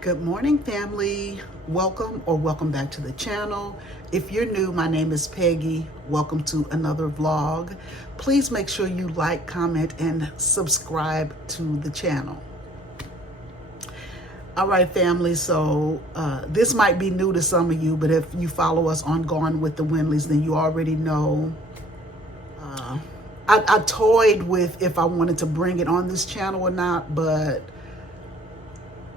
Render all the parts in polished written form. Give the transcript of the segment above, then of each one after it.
Good morning, family. Welcome back to the channel. If you're new, my name is Peggy. Welcome to another vlog. Please make sure you like, comment, and subscribe to the channel. All right, family, so this might be new to some of you, but if you follow us on Gone with the Winleys, then you already know. I toyed with if I wanted to bring it on this channel or not, but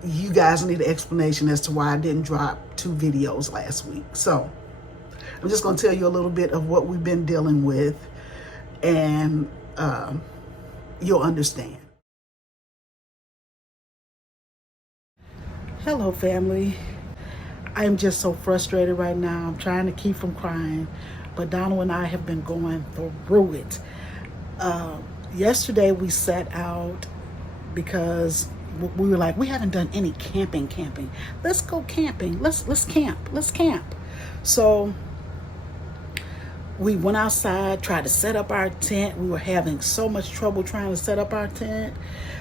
you guys need an explanation as to why I didn't drop 2 videos last week. So I'm just going to tell you a little bit of what we've been dealing with, and you'll understand. Hello, family. I'm just so frustrated right now. I'm trying to keep from crying, but Donald and I have been going through it. Yesterday we set out because we were like, we haven't done any camping. Let's go camping. Let's camp. So we went outside, tried to set up our tent. We were having so much trouble trying to set up our tent.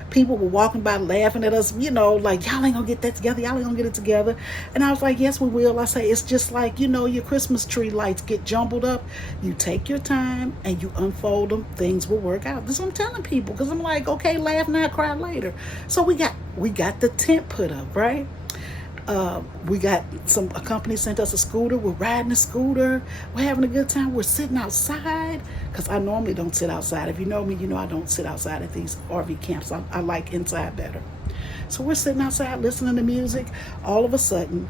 People were walking by laughing at us, like, y'all ain't gonna get that together. Y'all ain't gonna get it together. And I was like, yes, we will. I say, it's just like, your Christmas tree lights get jumbled up. You take your time and you unfold them. Things will work out. This is what I'm telling people, because I'm like, okay, laugh now, cry later. So we got the tent put up, right? We got a company sent us a scooter. We're riding the scooter. We're having a good time. We're sitting outside, because I normally don't sit outside. If you know me, I don't sit outside at these RV camps. I like inside better. So we're sitting outside listening to music. All of a sudden,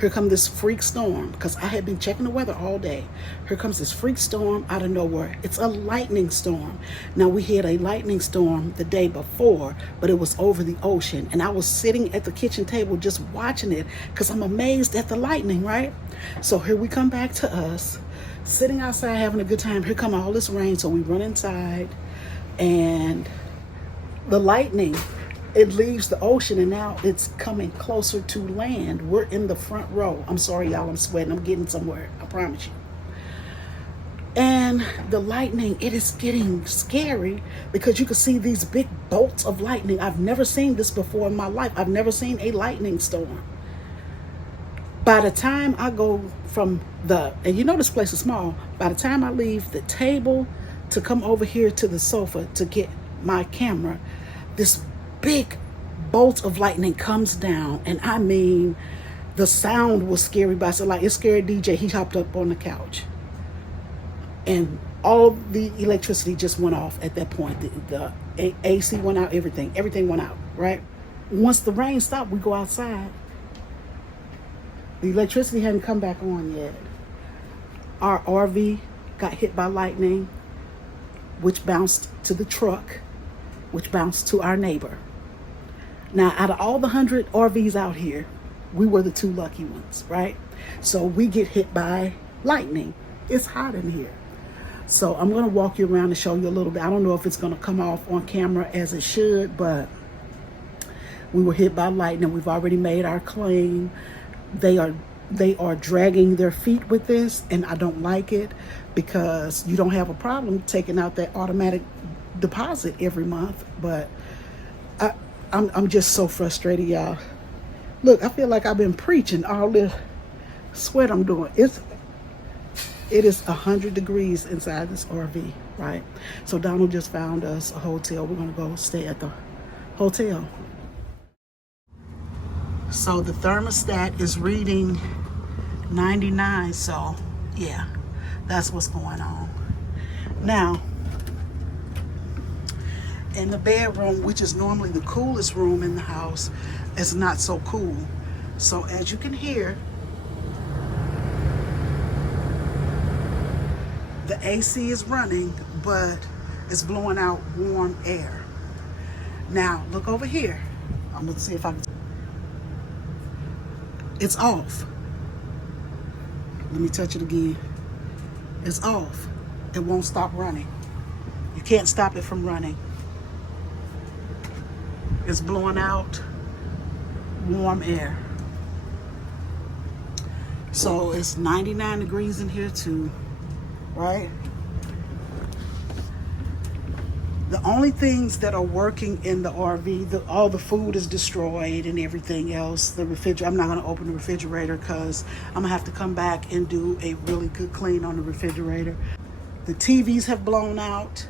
here comes this freak storm, because I had been checking the weather all day. Here comes this freak storm out of nowhere. It's a lightning storm. Now, we had a lightning storm the day before, but it was over the ocean. And I was sitting at the kitchen table just watching it, because I'm amazed at the lightning, right? So here we come back to us, sitting outside having a good time. Here come all this rain. So we run inside, and the lightning, it leaves the ocean, and now it's coming closer to land. We're in the front row. I'm sorry, y'all, I'm sweating. I'm getting somewhere, I promise you. And the lightning, it is getting scary, because you can see these big bolts of lightning. I've never seen this before in my life. I've never seen a lightning storm. By the time I go from and this place is small, by the time I leave the table to come over here to the sofa to get my camera, this big bolt of lightning comes down, and I mean, the sound was scary, but it scared DJ. He hopped up on the couch, and all the electricity just went off at that point. The AC went out, everything went out, right? Once the rain stopped, we go outside. The electricity hadn't come back on yet. Our RV got hit by lightning, which bounced to the truck, which bounced to our neighbor. Now, out of all the 100 RVs out here, we were the 2 lucky ones, right? So we get hit by lightning. It's hot in here. So I'm going to walk you around and show you a little bit. I don't know if it's going to come off on camera as it should, but we were hit by lightning. We've already made our claim. They are dragging their feet with this, and I don't like it, because you don't have a problem taking out that automatic deposit every month, but I'm just so frustrated, y'all. Look, I feel like I've been preaching all this sweat I'm doing. It is 100 degrees inside this RV, right? So Donald just found us a hotel. We're gonna go stay at the hotel. So the thermostat is reading 99, so yeah, that's what's going on. Now, in the bedroom, which is normally the coolest room in the house, is not so cool. So as you can hear, the AC is running, but it's blowing out warm air. Now, look over here. I'm gonna see if I can. It's off. Let me touch it again. It's off. It won't stop running. You can't stop it from running. It's blowing out warm air. So it's 99 degrees in here too, right? The only things that are working in the RV, all the food is destroyed and everything else. The refrigerator, I'm not going to open the refrigerator because I'm going to have to come back and do a really good clean on the refrigerator. The TVs have blown out.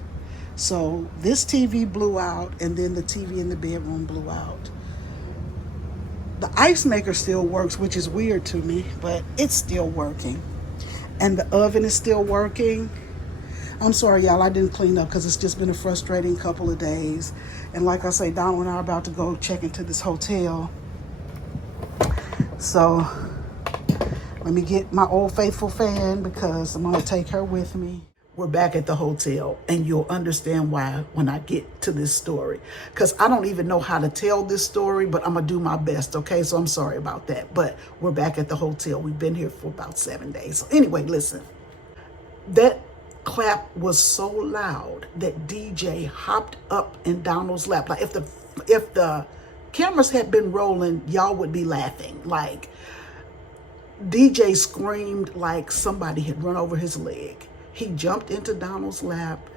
So this TV blew out, and then the TV in the bedroom blew out. The ice maker still works, which is weird to me, but it's still working. And the oven is still working. I'm sorry, y'all, I didn't clean up because it's just been a frustrating couple of days. And like I say, Donald and I are about to go check into this hotel. So let me get my old faithful fan because I'm going to take her with me. We're back at the hotel, and you'll understand why when I get to this story. Because I don't even know how to tell this story, but I'm going to do my best, okay? So I'm sorry about that. But we're back at the hotel. We've been here for about 7 days. So anyway, listen. That clap was so loud that DJ hopped up in Donald's lap. Like if the cameras had been rolling, y'all would be laughing. Like DJ screamed like somebody had run over his leg. He jumped into Donald's lap,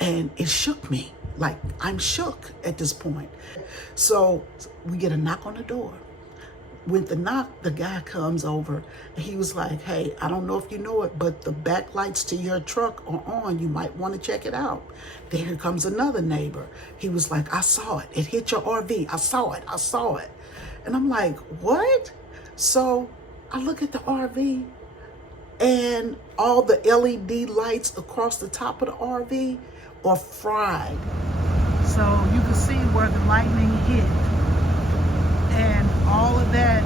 and it shook me. Like I'm shook at this point. So we get a knock on the door. With the knock, the guy comes over and he was like, hey, I don't know if you know it, but the back lights to your truck are on. You might want to check it out. Then here comes another neighbor. He was like, I saw it. It hit your RV. I saw it. I saw it. And I'm like, what? So I look at the RV, and all the LED lights across the top of the RV are fried. So you can see where the lightning hit. And all of that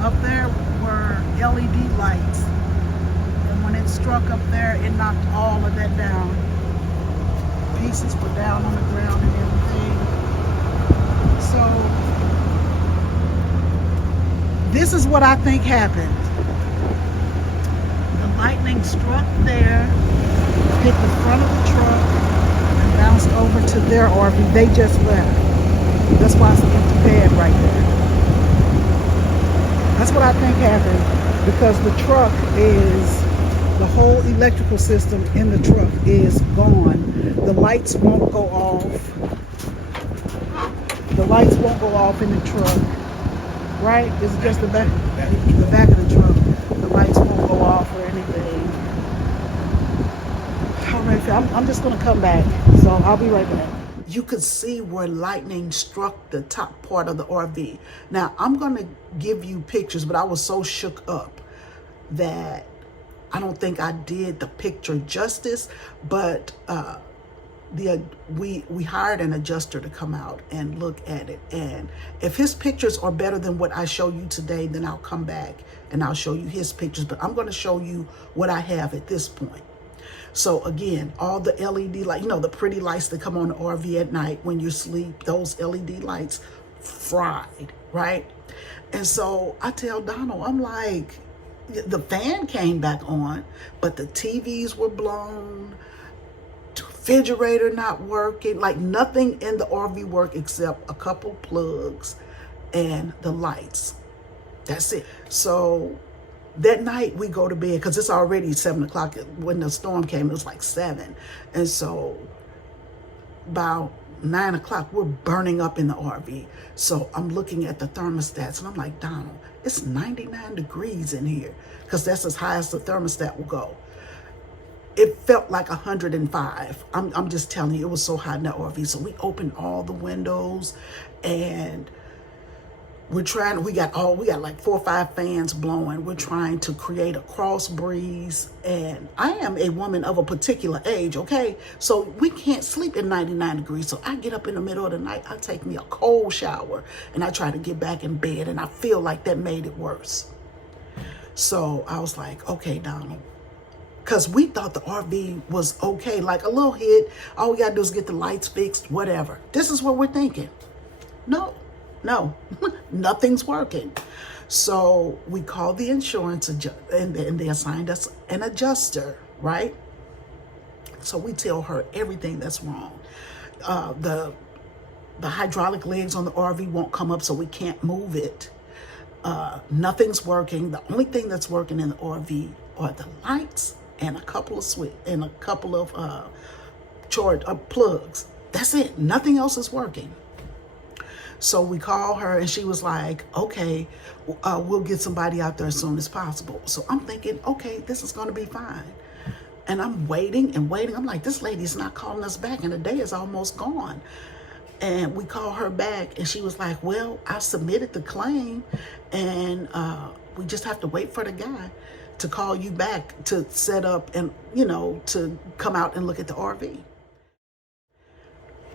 up there were LED lights. And when it struck up there, it knocked all of that down. Pieces were down on the ground and everything. So this is what I think happened. The lightning struck there, hit the front of the truck, and bounced over to their RV. They just left. That's why it's an empty pad right there. That's what I think happened, because the truck is, the whole electrical system in the truck is gone. The lights won't go off. The lights won't go off in the truck, right? It's just the back of the truck. The lights won't go off or anything. All right, I'm just going to come back, so I'll be right back. You could see where lightning struck the top part of the RV. Now, I'm going to give you pictures, but I was so shook up that I don't think I did the picture justice. But we hired an adjuster to come out and look at it. And if his pictures are better than what I show you today, then I'll come back and I'll show you his pictures. But I'm going to show you what I have at this point. So again, all the LED light, the pretty lights that come on the RV at night when you sleep, those LED lights fried, right? And so I tell Donald, I'm like, the fan came back on, but the TVs were blown, the refrigerator not working, like nothing in the RV worked except a couple plugs and the lights. That's it. So that night we go to bed because it's already 7 o'clock. When the storm came, it was like 7. And so about 9 o'clock, we're burning up in the RV. So I'm looking at the thermostats and I'm like, Donald, it's 99 degrees in here, because that's as high as the thermostat will go. It felt like 105. I'm just telling you, it was so hot in the RV. So we opened all the windows, and we got like 4 or 5 fans blowing. We're trying to create a cross breeze. And I am a woman of a particular age, okay? So we can't sleep at 99 degrees. So I get up in the middle of the night, I take me a cold shower, and I try to get back in bed. And I feel like that made it worse. So I was like, okay, Donald. Because we thought the RV was okay, like a little hit. All we got to do is get the lights fixed, whatever. This is what we're thinking. No, nothing's working. So we called the insurance and they assigned us an adjuster, right? So we tell her everything that's wrong. The hydraulic legs on the RV won't come up, so we can't move it. Nothing's working. The only thing that's working in the RV are the lights and a couple of plugs. That's it. Nothing else is working. So we called her and she was like, okay, we'll get somebody out there as soon as possible. So I'm thinking, okay, this is going to be fine. And I'm waiting and waiting. I'm like, this lady's not calling us back and the day is almost gone. And we called her back and she was like, well, I submitted the claim and we just have to wait for the guy to call you back to set up and, to come out and look at the RV.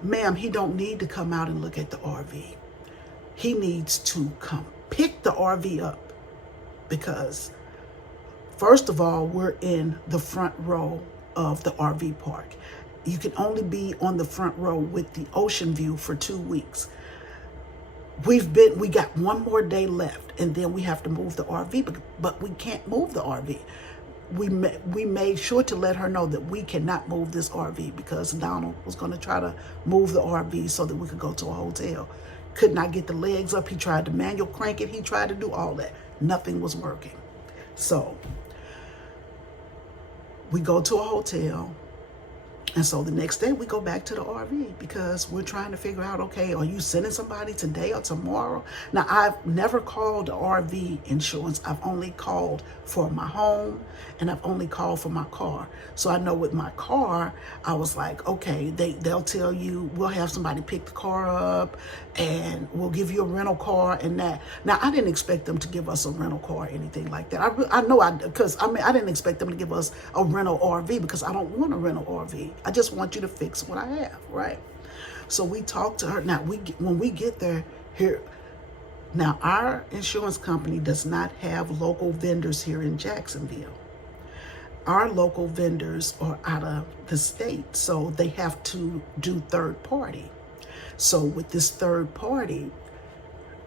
Ma'am, he don't need to come out and look at the RV. He needs to come pick the RV up because, first of all, we're in the front row of the RV park. You can only be on the front row with the ocean view for 2 weeks. We got one more day left and then we have to move the RV, but we can't move the RV. We made sure to let her know that we cannot move this RV because Donald was going to try to move the RV so that we could go to a hotel. Could not get the legs up. He tried to manual crank it. He tried to do all that. Nothing was working. So we go to a hotel. And so the next day we go back to the RV because we're trying to figure out, okay, are you sending somebody today or tomorrow? Now, I've never called RV insurance. I've only called for my home and I've only called for my car. So I know with my car, I was like, okay, they'll tell you, we'll have somebody pick the car up and we'll give you a rental car and that. Now, I didn't expect them to give us a rental car or anything like that. I didn't expect them to give us a rental RV because I don't want a rental RV. I just want you to fix what I have, right? So we talked to her. Now, when we get there, here, now our insurance company does not have local vendors here in Jacksonville. Our local vendors are out of the state, so they have to do third party. So with this third party,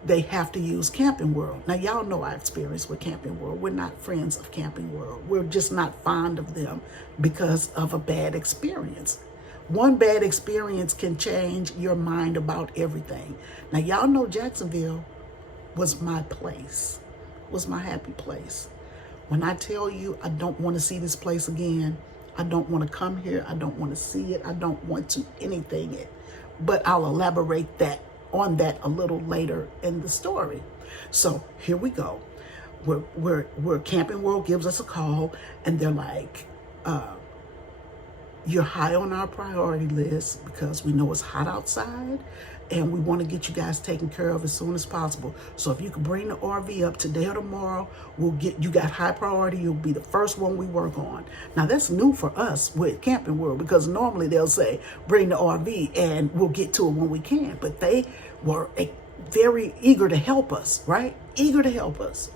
they have to use Camping World. Now, y'all know our experience with Camping World. We're not friends of Camping World. We're just not fond of them because of a bad experience. One bad experience can change your mind about everything. Now, y'all know Jacksonville was my place, was my happy place. When I tell you I don't want to see this place again, I don't want to come here, I don't want to see it, I don't want to anything it. But I'll elaborate on that a little later in the story. So here we go. We're Camping World gives us a call and they're like, you're high on our priority list because we know it's hot outside and we want to get you guys taken care of as soon as possible. So if you can bring the RV up today or tomorrow, you got high priority. You'll be the first one we work on. Now that's new for us with Camping World because normally they'll say, bring the RV and we'll get to it when we can. But they were very eager to help us, right? Eager to help us.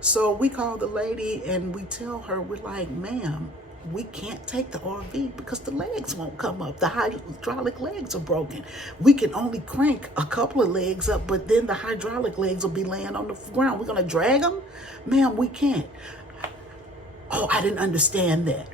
So we call the lady and we tell her, we're like, ma'am, we can't take the RV because the legs won't come up. The hydraulic legs are broken. We can only crank a couple of legs up, but then the hydraulic legs will be laying on the ground. We're going to drag them? Ma'am, we can't. Oh, I didn't understand that.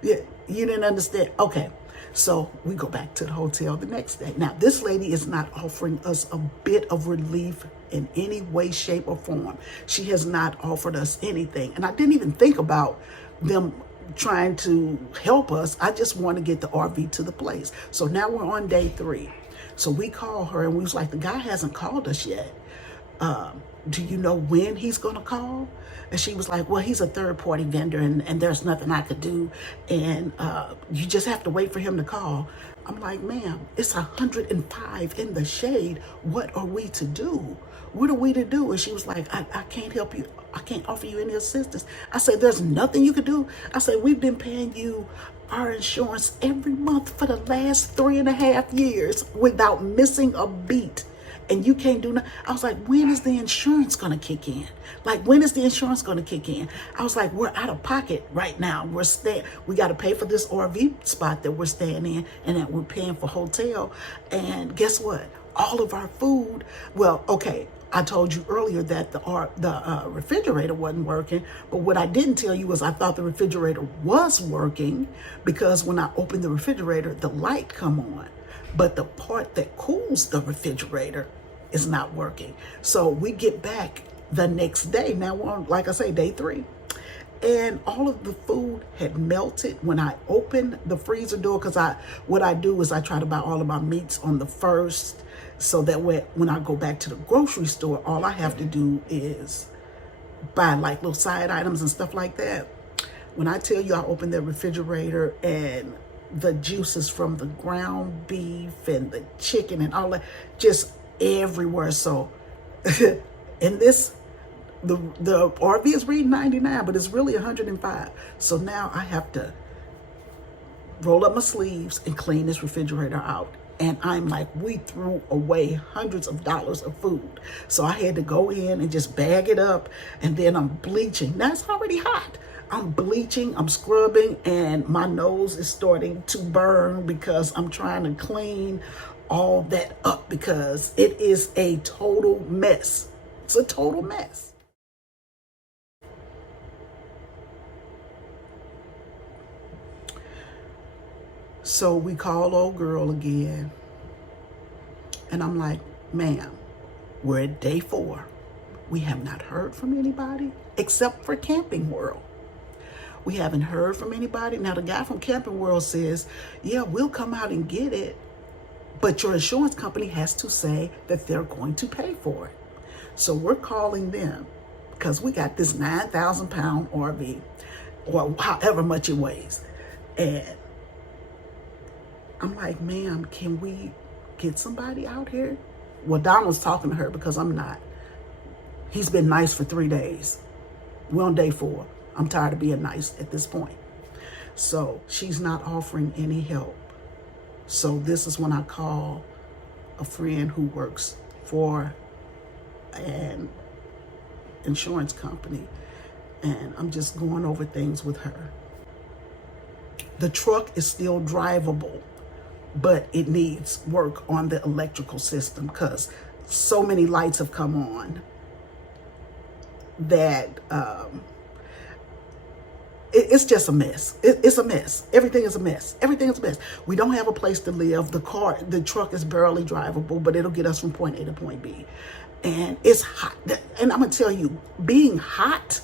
Yeah, you didn't understand. Okay. So we go back to the hotel the next day. Now, this lady is not offering us a bit of relief in any way, shape, or form. She has not offered us anything. And I didn't even think about them trying to help us. I just want to get the RV to the place. So now we're on day 3. So we call her and we was like, the guy hasn't called us yet. Do you know when he's going to call? And she was like, well, he's a third party vendor and there's nothing I could do. And you just have to wait for him to call. I'm like, ma'am, it's 105 in the shade. What are we to do? What are we to do? And she was like, I can't help you. I can't offer you any assistance. I said, there's nothing you could do. I said, we've been paying you our insurance every month for the last 3.5 years without missing a beat. And you can't do nothing. I was like, when is the insurance going to kick in? Like, when is the insurance going to kick in? I was like, we're out of pocket right now. We got to pay for this RV spot that we're staying in and that we're paying for hotel. And guess what? All of our food, well, okay, I told you earlier that the refrigerator wasn't working, but what I didn't tell you was I thought the refrigerator was working because when I opened the refrigerator, the light come on, but the part that cools the refrigerator is not working. So we get back the next day. Now we're on, like I say, day 3. and all of the food had melted when I opened the freezer door. Because what I do is I try to buy all of my meats on the first, so that way when I go back to the grocery store, all I have to do is buy like little side items and stuff like that. When I tell you I opened the refrigerator and the juices from the ground beef and the chicken and all that just everywhere. So in this, the RV is reading 99, but it's really 105. So now I have to roll up my sleeves and clean this refrigerator out. And I'm like, we threw away hundreds of dollars of food. So I had to go in and just bag it up. And then I'm bleaching. Now it's already hot. I'm bleaching, I'm scrubbing, and my nose is starting to burn because I'm trying to clean all that up because it is a total mess. It's a total mess. So we call old girl again. And I'm like, ma'am, we're at day 4. We have not heard from anybody except for Camping World. We haven't heard from anybody. Now, the guy from Camping World says, yeah, we'll come out and get it, but your insurance company has to say that they're going to pay for it. So we're calling them because we got this 9,000-pound RV, or however much it weighs. And I'm like, ma'am, can we get somebody out here? Well, Donald's talking to her because I'm not. He's been nice for 3 days. We're on day 4. I'm tired of being nice at this point. So she's not offering any help. So this is when I call a friend who works for an insurance company, and I'm just going over things with her. The truck is still drivable, but it needs work on the electrical system because so many lights have come on that it's just a mess. It's a mess. Everything is a mess. Everything is a mess. We don't have a place to live. The truck is barely drivable, but it'll get us from point A to point B. And it's hot. And I'm going to tell you, being hot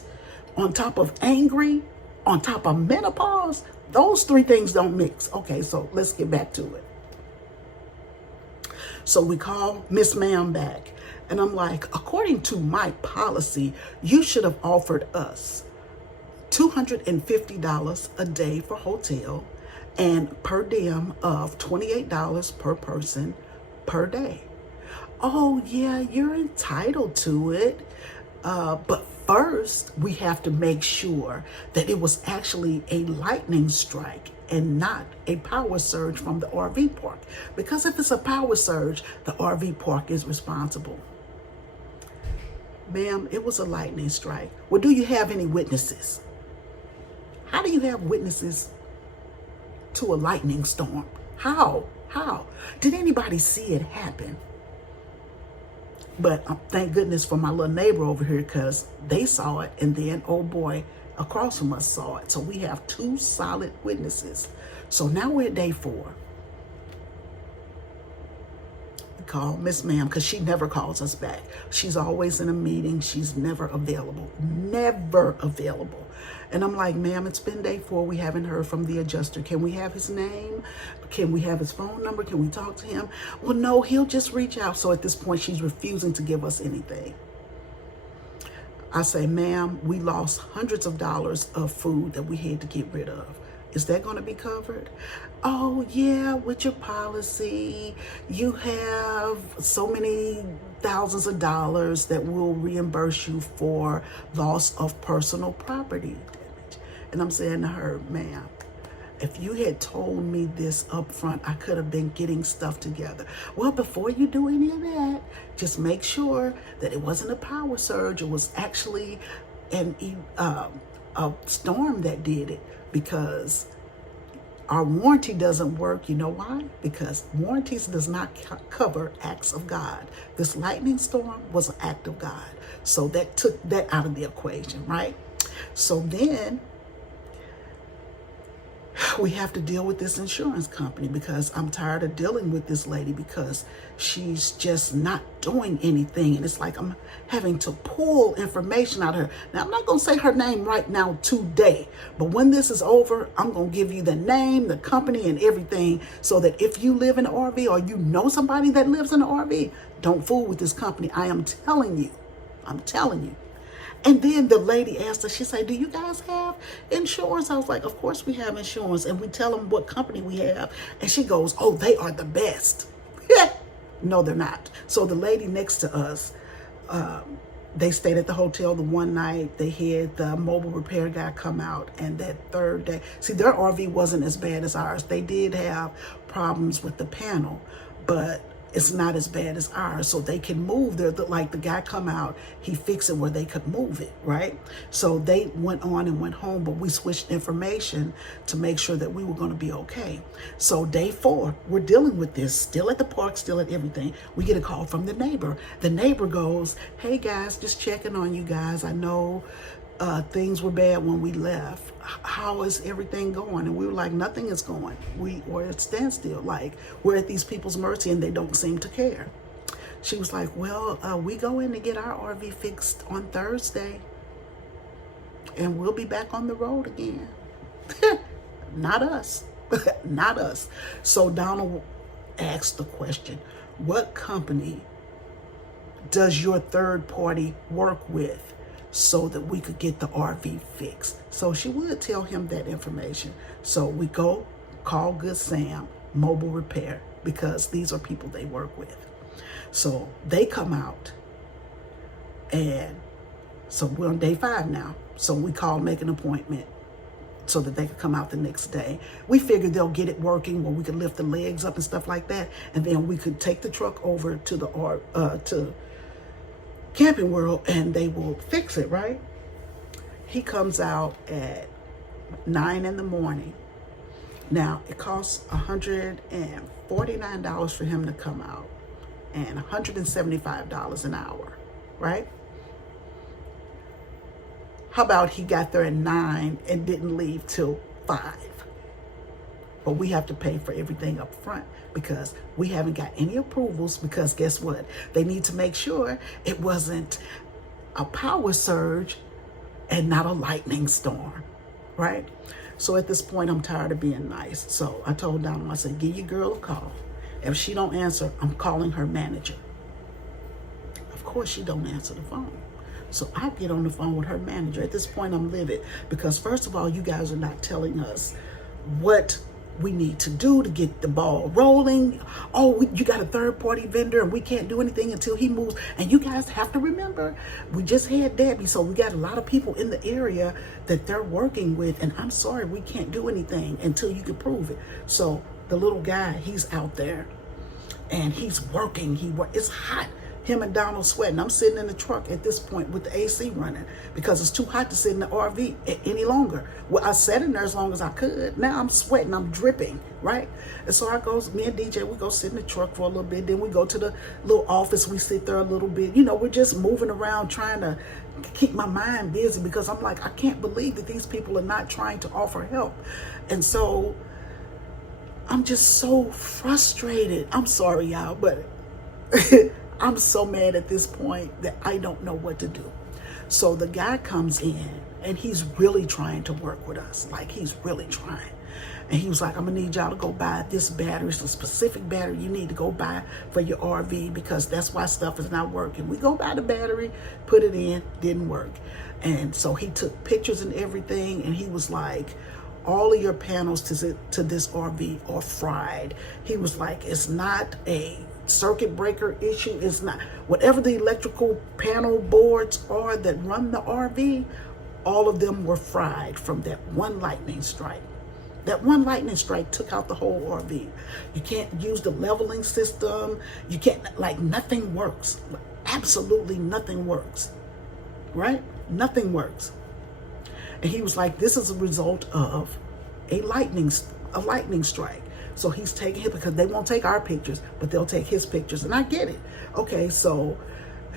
on top of angry, on top of menopause, those 3 things don't mix. Okay, so let's get back to it. So we call Miss Ma'am back. And I'm like, according to my policy, you should have offered us $250 a day for hotel and per diem of $28 per person per day. Oh yeah, you're entitled to it. But first we have to make sure that it was actually a lightning strike and not a power surge from the RV park. Because if it's a power surge, the RV park is responsible. Ma'am, it was a lightning strike. Well, do you have any witnesses? How do you have witnesses to a lightning storm? How? Did anybody see it happen? But thank goodness for my little neighbor over here because they saw it, and then old boy across from us saw it. So we have 2 solid witnesses. So now we're at day 4. Call Miss Ma'am because she never calls us back. She's always in a meeting. She's never available. Never available. And I'm like, ma'am, it's been day 4. We haven't heard from the adjuster. Can we have his name? Can we have his phone number? Can we talk to him? Well, no, he'll just reach out. So at this point, she's refusing to give us anything. I say, ma'am, we lost hundreds of dollars of food that we had to get rid of. Is that going to be covered? Oh, yeah, with your policy, you have so many thousands of dollars that will reimburse you for loss of personal property damage. And I'm saying to her, ma'am, if you had told me this up front, I could have been getting stuff together. Well, before you do any of that, just make sure that it wasn't a power surge. It was actually a storm that did it, because our warranty doesn't work. You know why? Because warranties does not cover acts of God. This lightning storm was an act of God. So that took that out of the equation, right? So then we have to deal with this insurance company because I'm tired of dealing with this lady because she's just not doing anything. And it's like I'm having to pull information out of her. Now, I'm not going to say her name right now today, but when this is over, I'm going to give you the name, the company, and everything so that if you live in an RV or you know somebody that lives in an RV, don't fool with this company. I am telling you. I'm telling you. And then the lady asked us, she said, do you guys have insurance? I was like, of course we have insurance. And we tell them what company we have. And she goes, oh, they are the best. No, they're not. So the lady next to us, they stayed at the hotel the one night. They had the mobile repair guy come out. And that third day, see, their RV wasn't as bad as ours. They did have problems with the panel, but it's not as bad as ours, so they can move. Like the guy come out, he fixed it where they could move it, right? So they went on and went home, but we switched information to make sure that we were going to be okay. So day 4, we're dealing with this, still at the park, still at everything. We get a call from the neighbor. The neighbor goes, hey guys, just checking on you guys. I know things were bad when we left. How is everything going? And we were like, nothing is going. We were at standstill. Like, we're at these people's mercy and they don't seem to care. She was like, well, we go in to get our RV fixed on Thursday and we'll be back on the road again. Not us. Not us. So Donald asked the question, what company does your third party work with so that we could get the RV fixed? So she would tell him that information. So we go call Good Sam Mobile Repair because these are people they work with. So they come out, and so we're on day 5 now. So we call, make an appointment so that they could come out the next day. We figured they'll get it working where we could lift the legs up and stuff like that, and then we could take the truck over to the Camping World and they will fix it, right? He comes out at 9 in the morning. Now it costs $149 for him to come out and $175 an hour, right? How about he got there at 9 and didn't leave till 5? But we have to pay for everything up front because we haven't got any approvals, because guess what? They need to make sure it wasn't a power surge and not a lightning storm, right? So at this point, I'm tired of being nice. So I told Donald, I said, give your girl a call. If she don't answer, I'm calling her manager. Of course, she don't answer the phone. So I get on the phone with her manager. At this point, I'm livid because first of all, you guys are not telling us what we need to do to get the ball rolling. Oh, you got a third-party vendor and we can't do anything until he moves. And you guys have to remember, we just had Debbie, so we got a lot of people in the area that they're working with. And I'm sorry, we can't do anything until you can prove it. So the little guy, he's out there and he's working. It's hot. Him and Donald sweating. I'm sitting in the truck at this point with the AC running because it's too hot to sit in the RV any longer. Well, I sat in there as long as I could. Now I'm sweating, I'm dripping, right? And so me and DJ, we go sit in the truck for a little bit. Then we go to the little office. We sit there a little bit. You know, we're just moving around trying to keep my mind busy because I'm like, I can't believe that these people are not trying to offer help. And so I'm just so frustrated. I'm sorry, y'all, but I'm so mad at this point that I don't know what to do. So the guy comes in and he's really trying to work with us. Like, he's really trying. And he was like, I'm gonna need y'all to go buy this battery. It's a specific battery you need to go buy for your RV because that's why stuff is not working. We go buy the battery, put it in, didn't work. And so he took pictures and everything, and he was like, all of your panels to this RV are fried. He was like, it's not a circuit breaker issue. It's not. Whatever the electrical panel boards are that run the RV, all of them were fried from that one lightning strike. That one lightning strike took out the whole RV. You can't use the leveling system. You can't, like, nothing works. Absolutely nothing works, right? Nothing works. And he was like, this is a result of a lightning strike. So he's taking it because they won't take our pictures, but they'll take his pictures. And I get it. Okay, so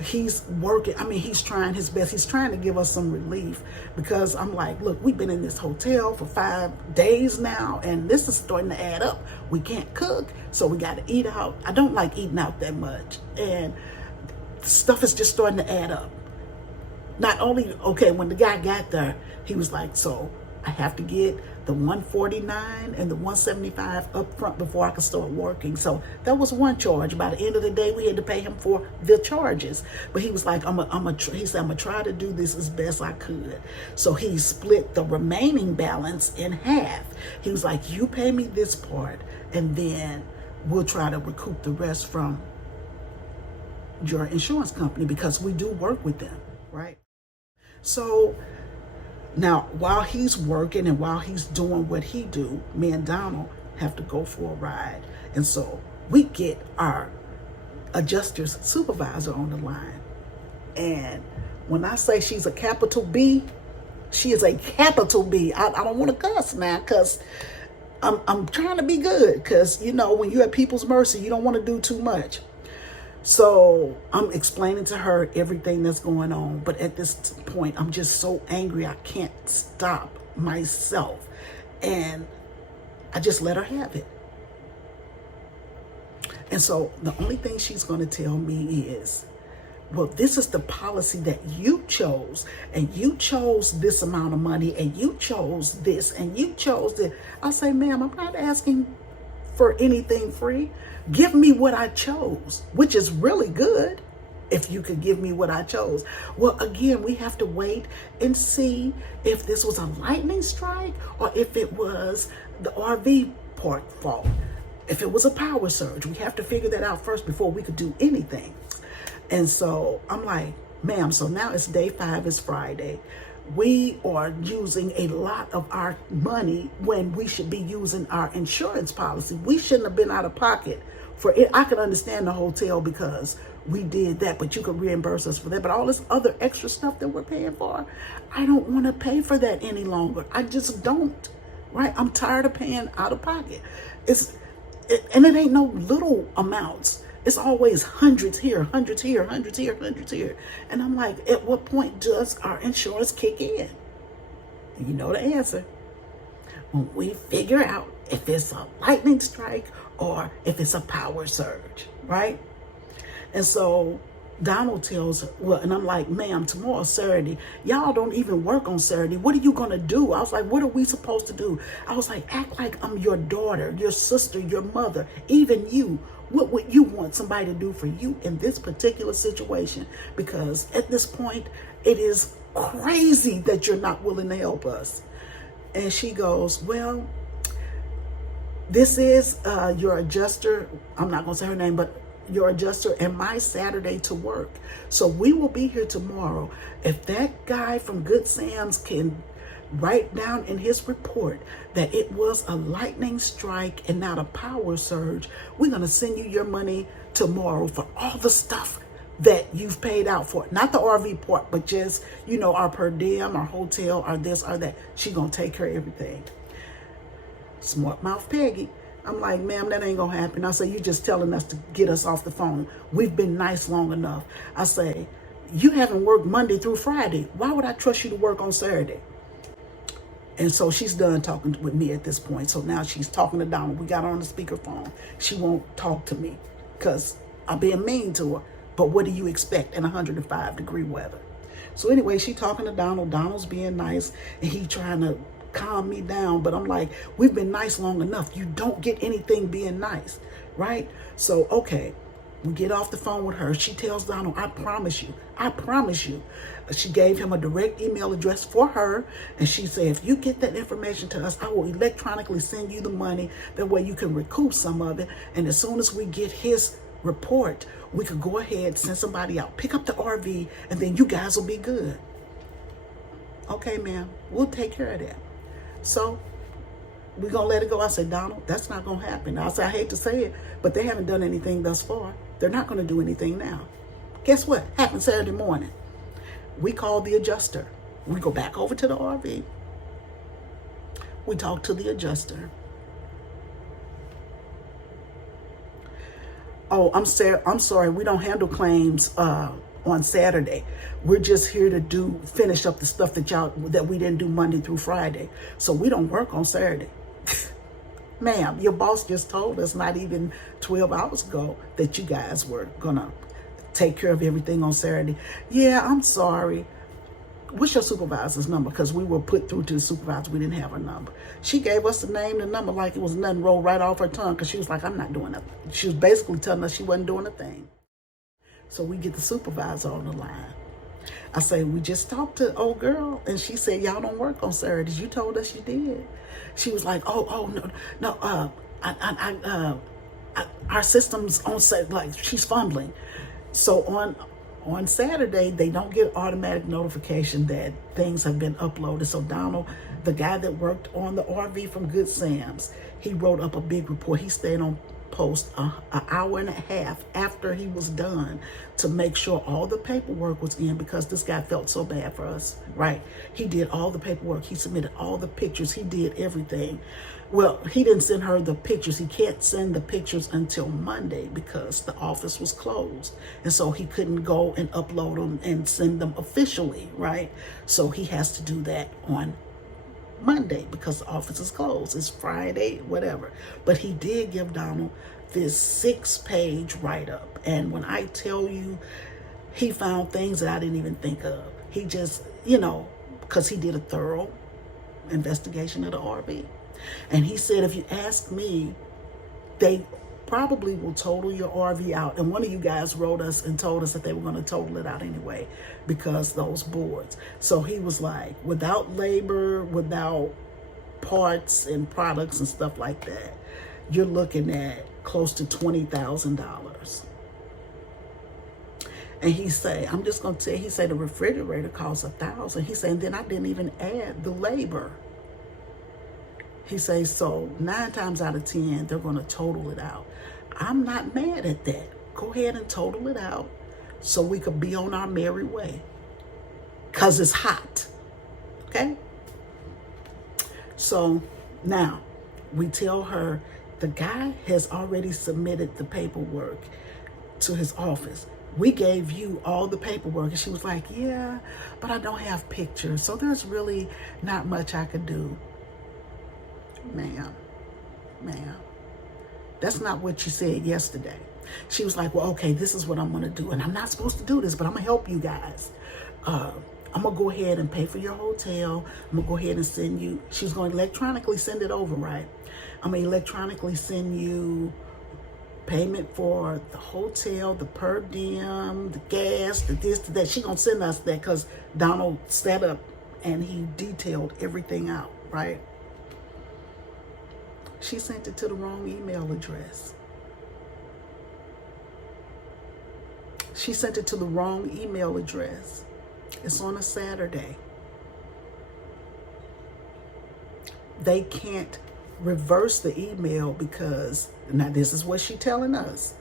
he's working. I mean, he's trying his best. He's trying to give us some relief, because I'm like, look, we've been in this hotel for 5 days now, and this is starting to add up. We can't cook, so we got to eat out. I don't like eating out that much, and stuff is just starting to add up. Not only, okay, when the guy got there, he was like, so I have to get the 149 and the 175 up front before I could start working. So that was one charge. By the end of the day, we had to pay him for the charges. But he was like, he said, I'm gonna try to do this as best I could. So he split the remaining balance in half. He was like, you pay me this part, and then we'll try to recoup the rest from your insurance company, because we do work with them, right? So now, while he's working and while he's doing what he do, me and Donald have to go for a ride. And so we get our adjuster's supervisor on the line. And when I say she's a capital B, she is a capital B. I don't want to cuss now, because I'm trying to be good, because, you know, when you're at people's mercy, you don't want to do too much. So I'm explaining to her everything that's going on. But at this point, I'm just so angry, I can't stop myself. And I just let her have it. And so the only thing she's going to tell me is, well, this is the policy that you chose, and you chose this amount of money, and you chose this, and you chose this. I say, ma'am, I'm not asking for anything free. Give me what I chose, which is really good if you could give me what I chose. Well, again, we have to wait and see if this was a lightning strike or if it was the RV park fault. If it was a power surge, we have to figure that out first before we could do anything. And so I'm like, ma'am, so now it's day 5, it's Friday. We are using a lot of our money when we should be using our insurance policy. We shouldn't have been out of pocket for it. I could understand the hotel because we did that, but you could reimburse us for that. But all this other extra stuff that we're paying for, I don't want to pay for that any longer. I just don't, right? I'm tired of paying out of pocket. And it ain't no little amounts. It's always hundreds here, hundreds here, hundreds here, hundreds here. And I'm like, at what point does our insurance kick in? And you know the answer. When we figure out if it's a lightning strike or if it's a power surge, right? And so Donald tells her, well, and I'm like, ma'am, tomorrow's Saturday. Y'all don't even work on Saturday. What are you going to do? I was like, what are we supposed to do? I was like, act like I'm your daughter, your sister, your mother, even you. What would you want somebody to do for you in this particular situation? Because at this point, it is crazy that you're not willing to help us. And she goes, well, this is your adjuster. I'm not going to say her name, but your adjuster and my Saturday to work. So we will be here tomorrow. If that guy from Good Sam's can write down in his report that it was a lightning strike and not a power surge, we're going to send you your money tomorrow for all the stuff that you've paid out for. Not the RV part, but just, you know, our per diem, our hotel, our this, our that. She's going to take care of everything. Smart mouth Peggy. I'm like, ma'am, that ain't going to happen. I say, you're just telling us to get us off the phone. We've been nice long enough. I say, you haven't worked Monday through Friday. Why would I trust you to work on Saturday? And so she's done talking with me at this point. So now she's talking to Donald. We got her on the speakerphone. She won't talk to me because I'm being mean to her. But what do you expect in 105-degree weather? So anyway, she talking to Donald. Donald's being nice, and he trying to calm me down. But I'm like, we've been nice long enough. You don't get anything being nice, right? So, okay. We get off the phone with her. She tells Donald, I promise you. She gave him a direct email address for her. And she said, if you get that information to us, I will electronically send you the money. That way you can recoup some of it. And as soon as we get his report, we could go ahead, send somebody out, pick up the RV, and then you guys will be good. Okay, ma'am, we'll take care of that. So we're going to let it go. I said, Donald, that's not going to happen. I said, I hate to say it, but they haven't done anything thus far. They're not going to do anything now. Guess what? Happened Saturday morning. We called the adjuster. We go back over to the RV. We talk to the adjuster. Oh, I'm sorry. We don't handle claims on Saturday. We're just here to finish up the stuff that we didn't do Monday through Friday. So we don't work on Saturday. Ma'am, your boss just told us not even 12 hours ago that you guys were gonna take care of everything on Saturday. Yeah, I'm sorry. What's your supervisor's number? Because we were put through to the supervisor. We didn't have her number. She gave us the name, the number, like it was nothing rolled right off her tongue, because she was like, I'm not doing nothing. She was basically telling us she wasn't doing a thing. So we get the supervisor on the line. I say, we just talked to old girl, and she said, y'all don't work on Saturdays. You told us you did. She was like, no, our system's on set, like she's fumbling. So on Saturday, they don't get automatic notification that things have been uploaded. So Donald, the guy that worked on the RV from Good Sam's, he wrote up a big report. He stayed on post an hour and a half after he was done to make sure all the paperwork was in, because this guy felt so bad for us, right? He did all the paperwork. He submitted all the pictures. He did everything. Well, he didn't send her the pictures. He can't send the pictures until Monday because the office was closed. And so he couldn't go and upload them and send them officially, right? So he has to do that on Monday because the office is closed. It's Friday, whatever. But he did give Donald this 6-page write-up. And when I tell you, he found things that I didn't even think of. He just, because he did a thorough investigation of the RV. And he said, if you ask me, they probably will total your RV out. And one of you guys wrote us and told us that they were going to total it out anyway because those boards. So he was like, without labor, without parts and products and stuff like that, you're looking at close to $20,000. And he say, I'm just going to tell you, he said the refrigerator costs $1,000. He said, and then I didn't even add the labor. He says, so 9 times out of 10, they're going to total it out. I'm not mad at that. Go ahead and total it out so we could be on our merry way. Because it's hot. Okay? So now we tell her the guy has already submitted the paperwork to his office. We gave you all the paperwork. And she was like, yeah, but I don't have pictures. So there's really not much I could do. Ma'am, that's not what you said yesterday. She was like, well, okay, this is what I'm going to do. And I'm not supposed to do this, but I'm going to help you guys. I'm going to go ahead and pay for your hotel. I'm going to go ahead and send you. She's going to electronically send it over, right? I'm going to electronically send you payment for the hotel, the per diem, the gas, the this, the that. She's going to send us that because Donald set up and he detailed everything out, right? She sent it to the wrong email address. She sent it to the wrong email address. It's on a Saturday. They can't reverse the email because, now this is what she's telling us.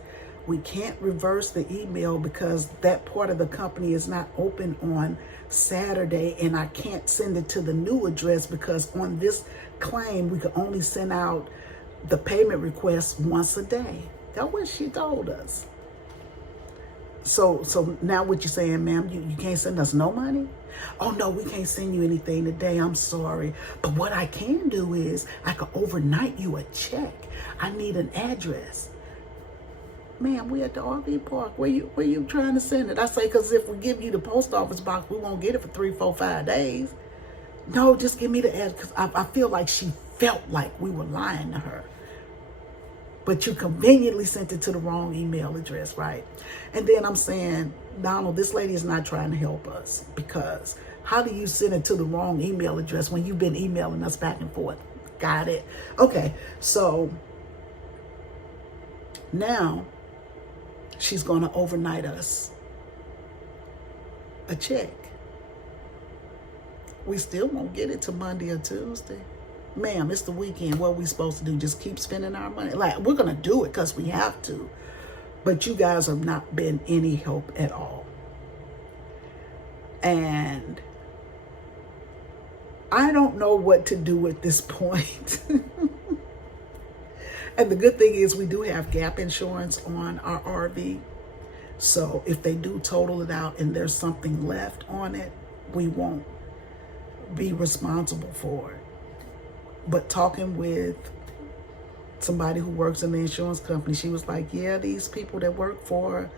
We can't reverse the email because that part of the company is not open on Saturday, and I can't send it to the new address because on this claim we could only send out the payment request once a day. That's what she told us. So now what you're saying, ma'am, you can't send us no money? Oh no, we can't send you anything today. I'm sorry. But what I can do is I could overnight you a check. I need an address. Ma'am, we at the RV park. Where you trying to send it? I say, because if we give you the post office box, we won't get it for 3, 4, 5 days. No, just give me the address. Because I feel like she felt like we were lying to her. But you conveniently sent it to the wrong email address, right? And then I'm saying, Donald, this lady is not trying to help us, because how do you send it to the wrong email address when you've been emailing us back and forth? Got it? Okay, so now she's going to overnight us a check. We still won't get it till Monday or Tuesday. Ma'am, it's the weekend. What are we supposed to do? Just keep spending our money? Like, we're going to do it because we have to. But you guys have not been any help at all. And I don't know what to do at this point. And the good thing is we do have gap insurance on our RV. So if they do total it out and there's something left on it, we won't be responsible for it. But talking with somebody who works in the insurance company, she was like, yeah, these people that work for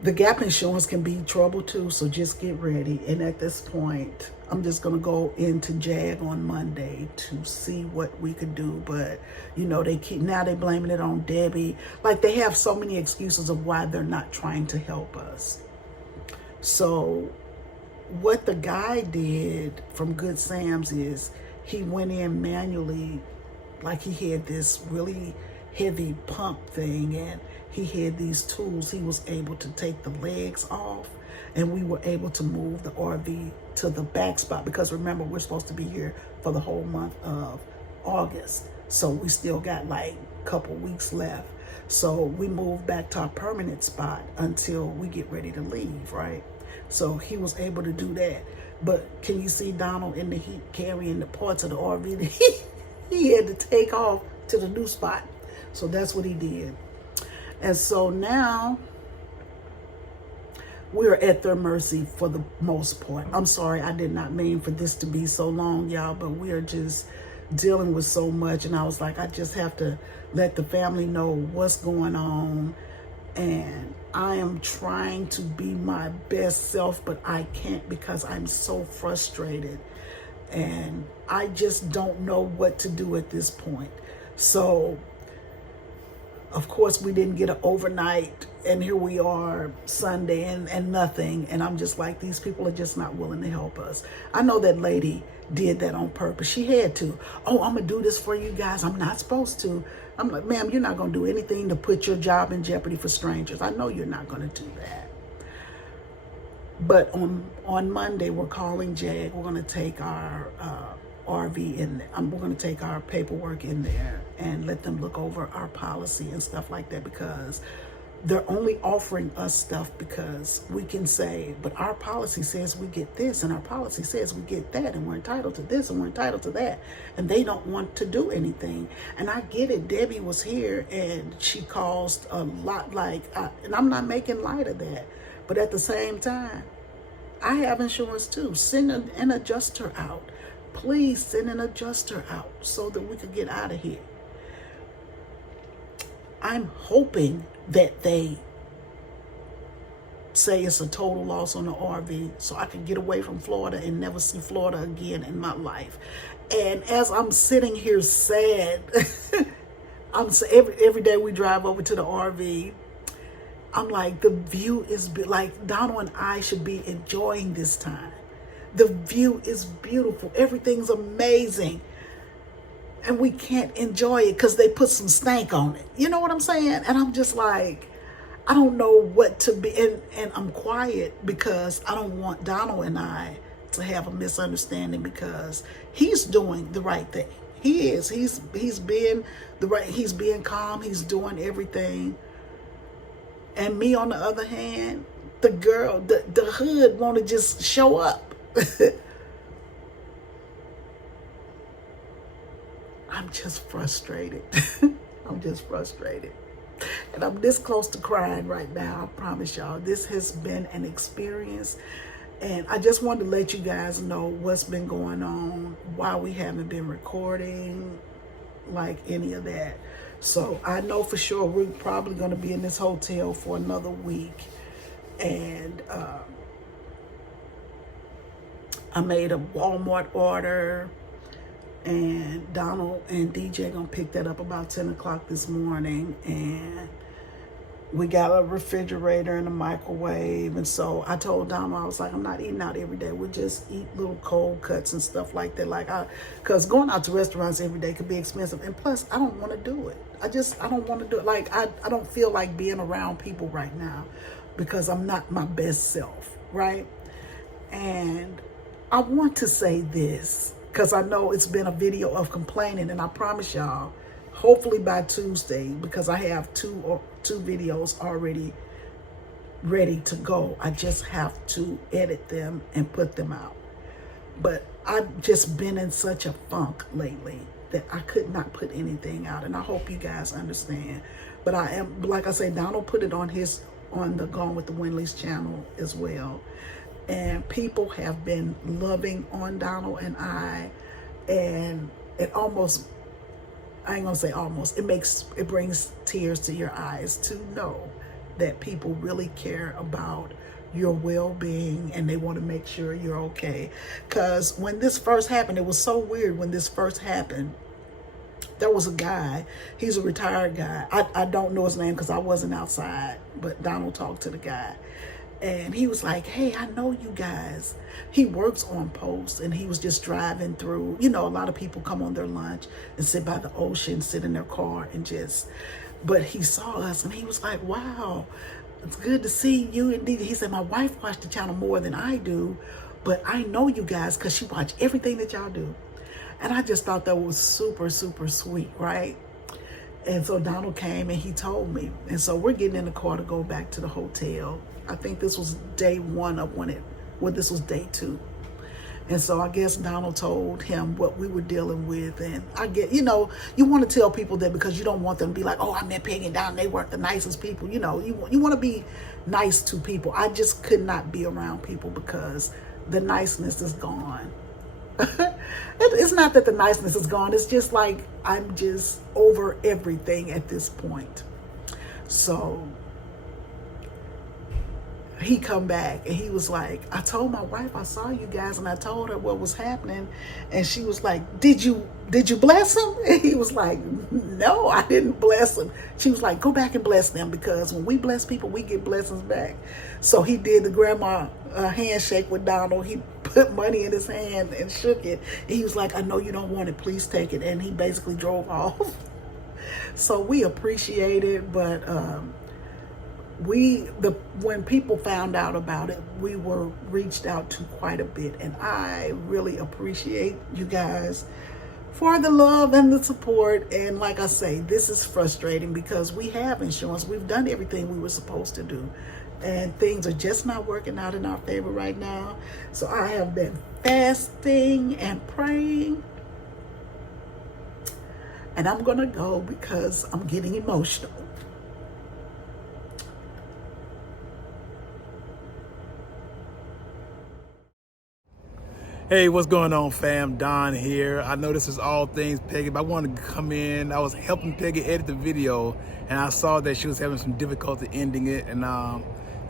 the gap insurance can be trouble too, so just get ready. And at this point, I'm just gonna go into JAG on Monday to see what we could do. But you know, they blaming it on Debbie. Like, they have so many excuses of why they're not trying to help us. So what the guy did from Good Sam's is he went in manually, like he had this really heavy pump thing, and he had these tools. He was able to take the legs off, and we were able to move the RV to the back spot, because remember, we're supposed to be here for the whole month of August, so we still got like a couple weeks left. So we moved back to our permanent spot until we get ready to leave, right? So he was able to do that. But can you see Donald in the heat carrying the parts of the RV that he had to take off to the new spot? So that's what he did. And so now we're at their mercy for the most part. I'm sorry, I did not mean for this to be so long, y'all, but we're just dealing with so much. And I was like, I just have to let the family know what's going on. And I am trying to be my best self, but I can't, because I'm so frustrated. And I just don't know what to do at this point. So, of course, we didn't get an overnight, and here we are Sunday and nothing. And I'm just like, these people are just not willing to help us. I know that lady did that on purpose. She had to. Oh, I'm going to do this for you guys. I'm not supposed to. I'm like, ma'am, you're not going to do anything to put your job in jeopardy for strangers. I know you're not going to do that. But on Monday, we're calling JAG. We're going to take our RV in there. We're going to take our paperwork in there and let them look over our policy and stuff like that, because they're only offering us stuff because we can say, but our policy says we get this, and our policy says we get that, and we're entitled to this, and we're entitled to that. And they don't want to do anything. And I get it. Debbie was here, and she caused a lot, and I'm not making light of that. But at the same time, I have insurance too. Send an adjuster out. Please send an adjuster out so that we could get out of here. I'm hoping that they say it's a total loss on the RV so I can get away from Florida and never see Florida again in my life. And as I'm sitting here sad, every day we drive over to the RV, I'm like, the view is like, Donald and I should be enjoying this time. The view is beautiful. Everything's amazing. And we can't enjoy it because they put some stank on it. You know what I'm saying? And I'm just like, I don't know what to be. And I'm quiet because I don't want Donald and I to have a misunderstanding, because he's doing the right thing. He is. He's being he's being calm. He's doing everything. And me, on the other hand, the girl, the hood want to just show up. I'm just frustrated. I'm just frustrated. And I'm this close to crying right now. I promise y'all, this has been an experience. And I just wanted to let you guys know what's been going on, why we haven't been recording, like any of that. So I know for sure we're probably going to be in this hotel for another week. And I made a Walmart order, and Donald and DJ gonna pick that up about 10 o'clock this morning. And we got a refrigerator and a microwave. And so I told Donald, I was like, I'm not eating out every day. We'll just eat little cold cuts and stuff like that. Because going out to restaurants every day could be expensive. And plus, I don't want to do it. I don't want to do it. Like, I don't feel like being around people right now because I'm not my best self, right? And I want to say this, because I know it's been a video of complaining, and I promise y'all, hopefully by Tuesday, because I have two videos already ready to go. I just have to edit them and put them out. But I've just been in such a funk lately that I could not put anything out, and I hope you guys understand. But I am, like I say, Donald put it on his on the Gone with the Winleys channel as well. And people have been loving on Donald and I, and it almost, I ain't gonna say almost, it brings tears to your eyes to know that people really care about your well-being and they want to make sure you're okay. Because when this first happened, it was so weird. When this first happened, there was a guy, he's a retired guy. I don't know his name because I wasn't outside, but Donald talked to the guy. And he was like, hey, I know you guys. He works on post, and he was just driving through. You know, a lot of people come on their lunch and sit by the ocean, sit in their car and just, but he saw us and he was like, wow, it's good to see you indeed. He said, my wife watched the channel more than I do, but I know you guys because she watched everything that y'all do. And I just thought that was super, super sweet, right? And so Donald came and he told me. And so we're getting in the car to go back to the hotel. I think this was day one of this was day two. And so I guess Donald told him what we were dealing with. And I get, you know, you want to tell people that because you don't want them to be like, oh, I met Peggy and Donald, they weren't the nicest people. You know, you want to be nice to people. I just could not be around people because the niceness is gone. It's not that the niceness is gone. It's just like I'm just over everything at this point. So he come back and he was like, I told my wife I saw you guys, and I told her what was happening, and she was like, did you bless him? And he was like, no, I didn't bless him. She was like, go back and bless them, because when we bless people, we get blessings back. So he did the grandma handshake with Donald. He put money in his hand and shook it. And he was like, I know you don't want it, please take it. And he basically drove off. So we appreciate it, but when people found out about it, we were reached out to quite a bit, and I really appreciate you guys for the love and the support. And like I say, this is frustrating because we have insurance, we've done everything we were supposed to do, and things are just not working out in our favor right now. So I have been fasting and praying, and I'm gonna go because I'm getting emotional. Hey, what's going on, fam? Don here. I know this is all things Peggy, but I wanted to come in. I was helping Peggy edit the video, and I saw that she was having some difficulty ending it. And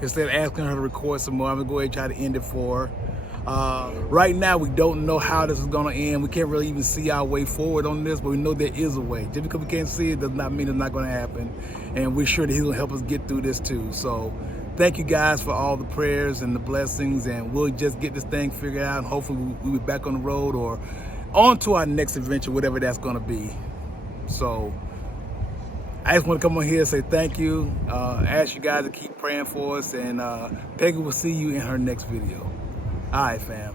instead of asking her to record some more, I'm gonna go ahead and try to end it for her. Right now, we don't know how this is gonna end. We can't really even see our way forward on this, but we know there is a way. Just because we can't see it does not mean it's not gonna happen. And we're sure that he's gonna help us get through this too. So thank you guys for all the prayers and the blessings, and we'll just get this thing figured out, and hopefully we'll be back on the road or on to our next adventure, whatever that's gonna be. So I just want to come on here and say thank you, ask you guys to keep praying for us, and Peggy will see you in her next video. All right, fam.